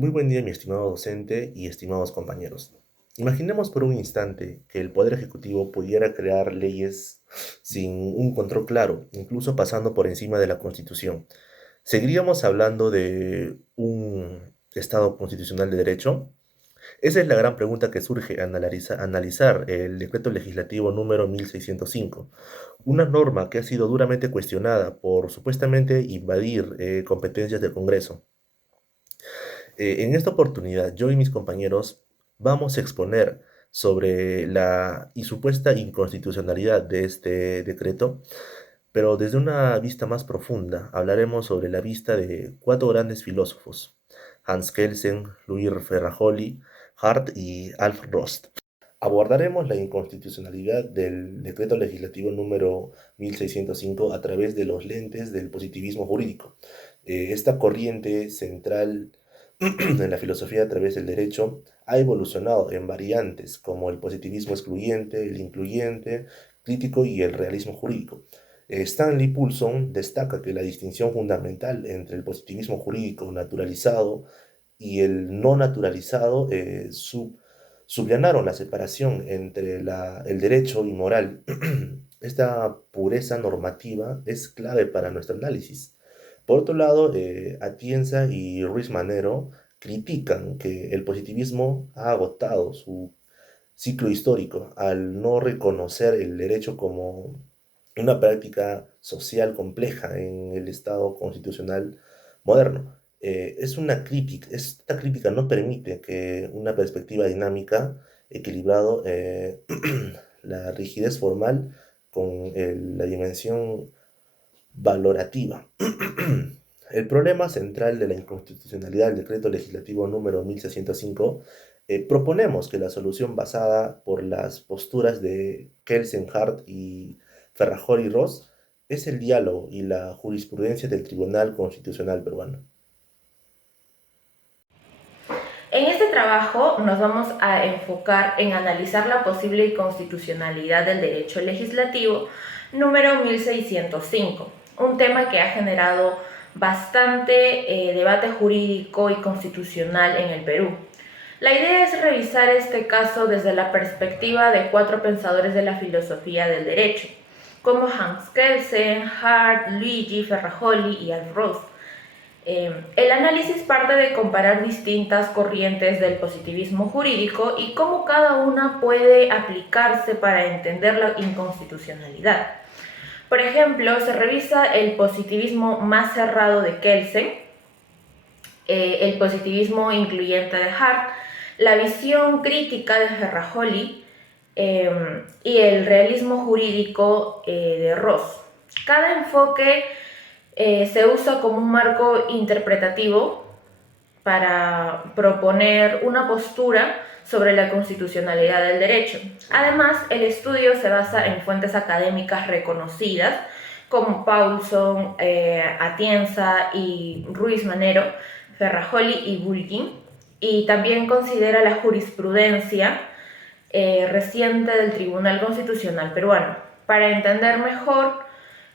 Muy buen día, mi estimado docente y estimados compañeros. Imaginemos por un instante que el Poder Ejecutivo pudiera crear leyes sin un control claro, incluso pasando por encima de la Constitución. ¿Seguiríamos hablando de un Estado constitucional de derecho? Esa es la gran pregunta que surge al analizar el decreto legislativo número 1605, una norma que ha sido duramente cuestionada por supuestamente invadir competencias del Congreso. En esta oportunidad, yo y mis compañeros vamos a exponer sobre la supuesta inconstitucionalidad de este decreto, pero desde una vista más profunda. Hablaremos sobre la vista de cuatro grandes filósofos: Hans Kelsen, Louis Ferrajoli, Hart y Alf Rost. Abordaremos la inconstitucionalidad del decreto legislativo número 1605 a través de los lentes del positivismo jurídico. Esta corriente central en la filosofía a través del derecho ha evolucionado en variantes como el positivismo excluyente, el incluyente, crítico y el realismo jurídico. Stanley Poulson destaca que la distinción fundamental entre el positivismo jurídico naturalizado y el no naturalizado sublanaron la separación entre el derecho y moral. Esta pureza normativa es clave para nuestro análisis. Por otro lado, Atienza y Ruiz Manero critican que el positivismo ha agotado su ciclo histórico al no reconocer el derecho como una práctica social compleja en el Estado constitucional moderno. Esta crítica no permite que una perspectiva dinámica, equilibrado, la rigidez formal con la dimensión valorativa. El problema central de la inconstitucionalidad del decreto legislativo número 1605, proponemos que la solución basada por las posturas de Kelsen, Hart y Ferrajol y Ross es el diálogo y la jurisprudencia del Tribunal Constitucional peruano. En este trabajo nos vamos a enfocar en analizar la posible inconstitucionalidad del derecho legislativo número 1605, un tema que ha generado bastante debate jurídico y constitucional en el Perú. La idea es revisar este caso desde la perspectiva de cuatro pensadores de la filosofía del derecho, como Hans Kelsen, Hart, Luigi Ferrajoli y Alf Ross. El análisis parte de comparar distintas corrientes del positivismo jurídico y cómo cada una puede aplicarse para entender la inconstitucionalidad. Por ejemplo, se revisa el positivismo más cerrado de Kelsen, el positivismo incluyente de Hart, la visión crítica de Ferrajoli y el realismo jurídico de Ross. Cada enfoque se usa como un marco interpretativo para proponer una postura sobre la constitucionalidad del derecho. Además, el estudio se basa en fuentes académicas reconocidas como Paulson, Atienza y Ruiz Manero, Ferrajoli y Bulgin, y también considera la jurisprudencia reciente del Tribunal Constitucional peruano para entender mejor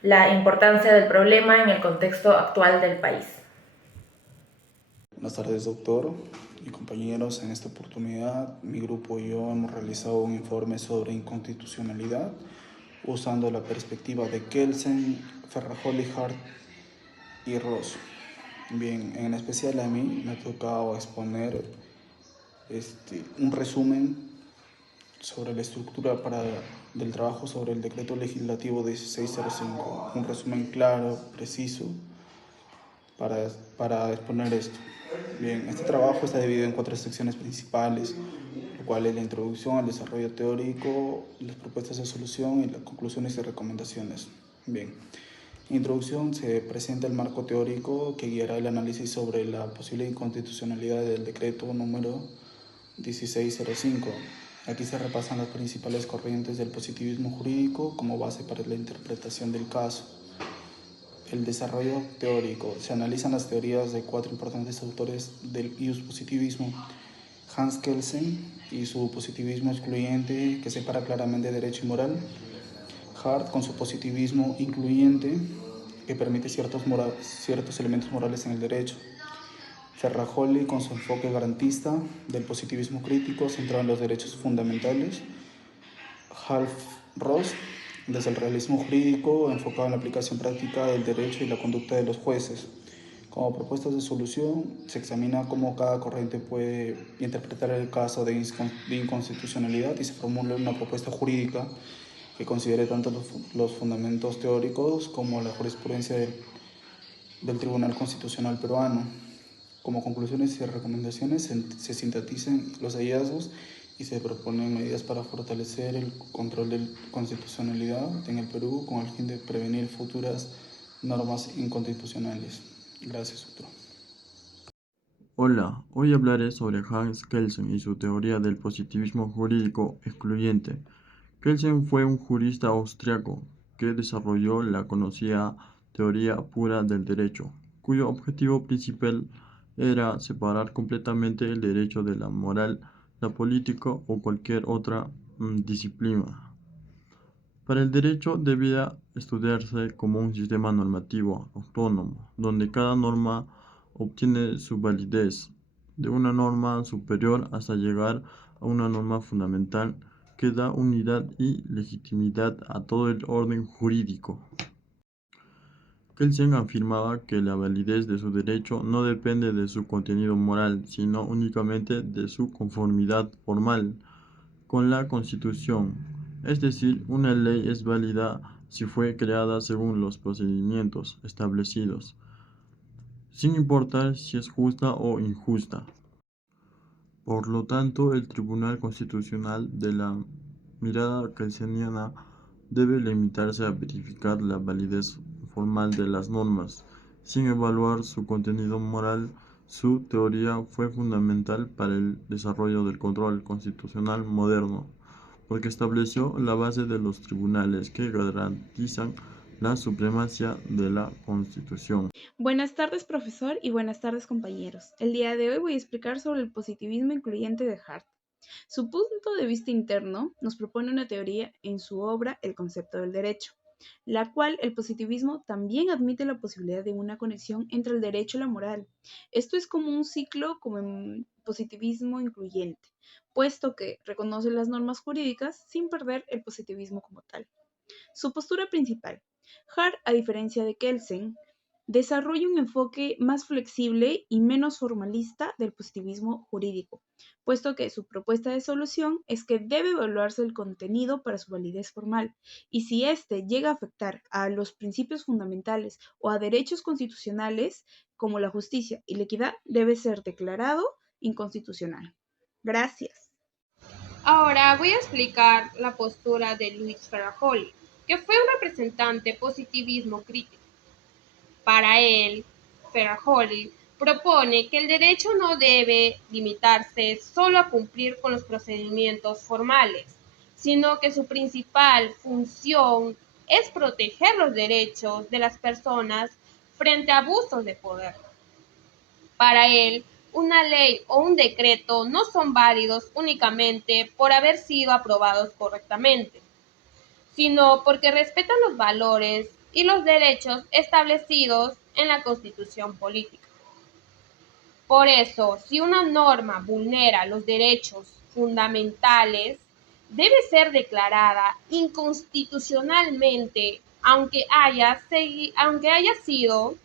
la importancia del problema en el contexto actual del país. Buenas tardes, doctor y compañeros. En esta oportunidad, mi grupo y yo hemos realizado un informe sobre inconstitucionalidad usando la perspectiva de Kelsen, Ferrajoli, Hart y Ross. Bien, en especial a mí me ha tocado exponer un resumen sobre la estructura del trabajo sobre el decreto legislativo 1605, un resumen claro, preciso, para exponer esto. Bien, este trabajo está dividido en cuatro secciones principales, lo cual es la introducción, el desarrollo teórico, las propuestas de solución y las conclusiones y recomendaciones. Bien, en introducción se presenta el marco teórico que guiará el análisis sobre la posible inconstitucionalidad del decreto número 1605. Aquí se repasan las principales corrientes del positivismo jurídico como base para la interpretación del caso. El desarrollo teórico. Se analizan las teorías de cuatro importantes autores del positivismo. Hans Kelsen y su positivismo excluyente, que separa claramente derecho y moral. Hart con su positivismo incluyente, que permite ciertos elementos morales en el derecho. Ferrajoli, con su enfoque garantista del positivismo crítico centrado en los derechos fundamentales. Half Ross, desde el realismo jurídico enfocado en la aplicación práctica del derecho y la conducta de los jueces. Como propuestas de solución, se examina cómo cada corriente puede interpretar el caso de inconstitucionalidad y se formula una propuesta jurídica que considere tanto los fundamentos teóricos como la jurisprudencia del Tribunal Constitucional peruano. Como conclusiones y recomendaciones se sintetizan los hallazgos y se proponen medidas para fortalecer el control de constitucionalidad en el Perú con el fin de prevenir futuras normas inconstitucionales. Gracias, otro. Hola, hoy hablaré sobre Hans Kelsen y su teoría del positivismo jurídico excluyente. Kelsen fue un jurista austriaco que desarrolló la conocida teoría pura del derecho, cuyo objetivo principal era separar completamente el derecho de la moral, la política o cualquier otra disciplina. Para el derecho debía estudiarse como un sistema normativo autónomo, donde cada norma obtiene su validez de una norma superior hasta llegar a una norma fundamental que da unidad y legitimidad a todo el orden jurídico. Kelsen afirmaba que la validez de su derecho no depende de su contenido moral, sino únicamente de su conformidad formal con la Constitución. Es decir, una ley es válida si fue creada según los procedimientos establecidos, sin importar si es justa o injusta. Por lo tanto, el Tribunal Constitucional, de la mirada kelseniana, debe limitarse a verificar la validez formal de las normas, sin evaluar su contenido moral. Su teoría fue fundamental para el desarrollo del control constitucional moderno, porque estableció la base de los tribunales que garantizan la supremacía de la Constitución. Buenas tardes, profesor, y buenas tardes, compañeros. El día de hoy voy a explicar sobre el positivismo incluyente de Hart. Su punto de vista interno nos propone una teoría en su obra El concepto del derecho, la cual el positivismo también admite la posibilidad de una conexión entre el derecho y la moral. Esto es como un ciclo como en positivismo incluyente, puesto que reconoce las normas jurídicas sin perder el positivismo como tal. Su postura principal. Hart, a diferencia de Kelsen, desarrolla un enfoque más flexible y menos formalista del positivismo jurídico, puesto que su propuesta de solución es que debe evaluarse el contenido para su validez formal, y si éste llega a afectar a los principios fundamentales o a derechos constitucionales como la justicia y la equidad, debe ser declarado inconstitucional. Gracias. Ahora voy a explicar la postura de Luis Ferrajoli, que fue un representante positivismo crítico. Para él, Ferrajoli propone que el derecho no debe limitarse solo a cumplir con los procedimientos formales, sino que su principal función es proteger los derechos de las personas frente a abusos de poder. Para él, una ley o un decreto no son válidos únicamente por haber sido aprobados correctamente, sino porque respetan los valores y los derechos establecidos en la Constitución política. Por eso, si una norma vulnera los derechos fundamentales, debe ser declarada inconstitucionalmente, aunque haya sido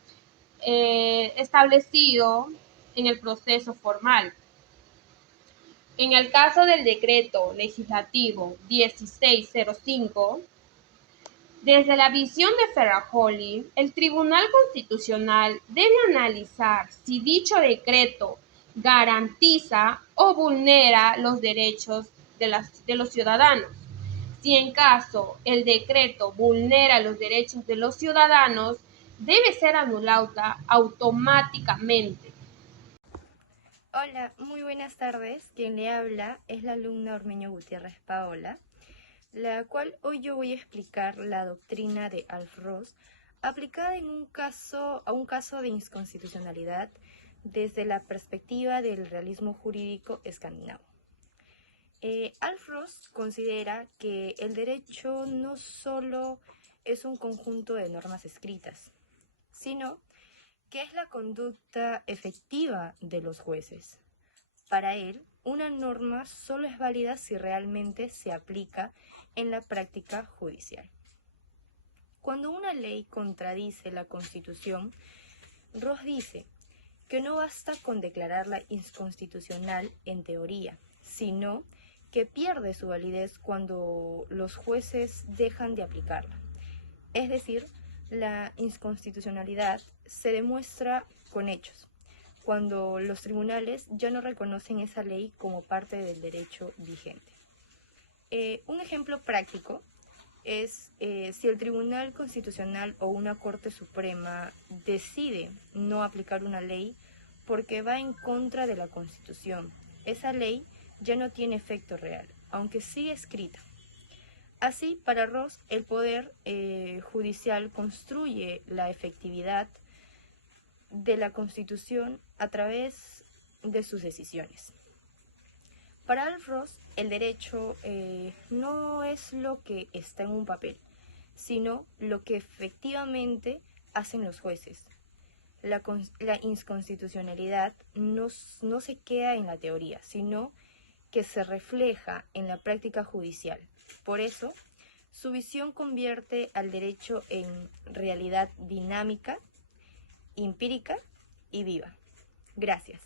establecido en el proceso formal. En el caso del Decreto Legislativo 1605, desde la visión de Ferrajoli, el Tribunal Constitucional debe analizar si dicho decreto garantiza o vulnera los derechos de los ciudadanos. Si en caso el decreto vulnera los derechos de los ciudadanos, debe ser anulada automáticamente. Hola, muy buenas tardes. Quien le habla es la alumna Ormeño Gutiérrez Paola, la cual hoy yo voy a explicar la doctrina de Alf Ross aplicada a un caso de inconstitucionalidad desde la perspectiva del realismo jurídico escandinavo. Alf Ross considera que el derecho no solo es un conjunto de normas escritas, sino ¿Qué es la conducta efectiva de los jueces? Para él, una norma solo es válida si realmente se aplica en la práctica judicial. Cuando una ley contradice la Constitución, Ross dice que no basta con declararla inconstitucional en teoría, sino que pierde su validez cuando los jueces dejan de aplicarla. Es decir, la inconstitucionalidad se demuestra con hechos, cuando los tribunales ya no reconocen esa ley como parte del derecho vigente. Un ejemplo práctico es si el Tribunal Constitucional o una Corte Suprema decide no aplicar una ley porque va en contra de la Constitución. Esa ley ya no tiene efecto real, aunque sigue escrita. Así, para Ross, el poder judicial construye la efectividad de la Constitución a través de sus decisiones. Para Alf Ross, el derecho no es lo que está en un papel, sino lo que efectivamente hacen los jueces. La inconstitucionalidad no se queda en la teoría, sino que se refleja en la práctica judicial. Por eso, su visión convierte al derecho en realidad dinámica, empírica y viva. Gracias.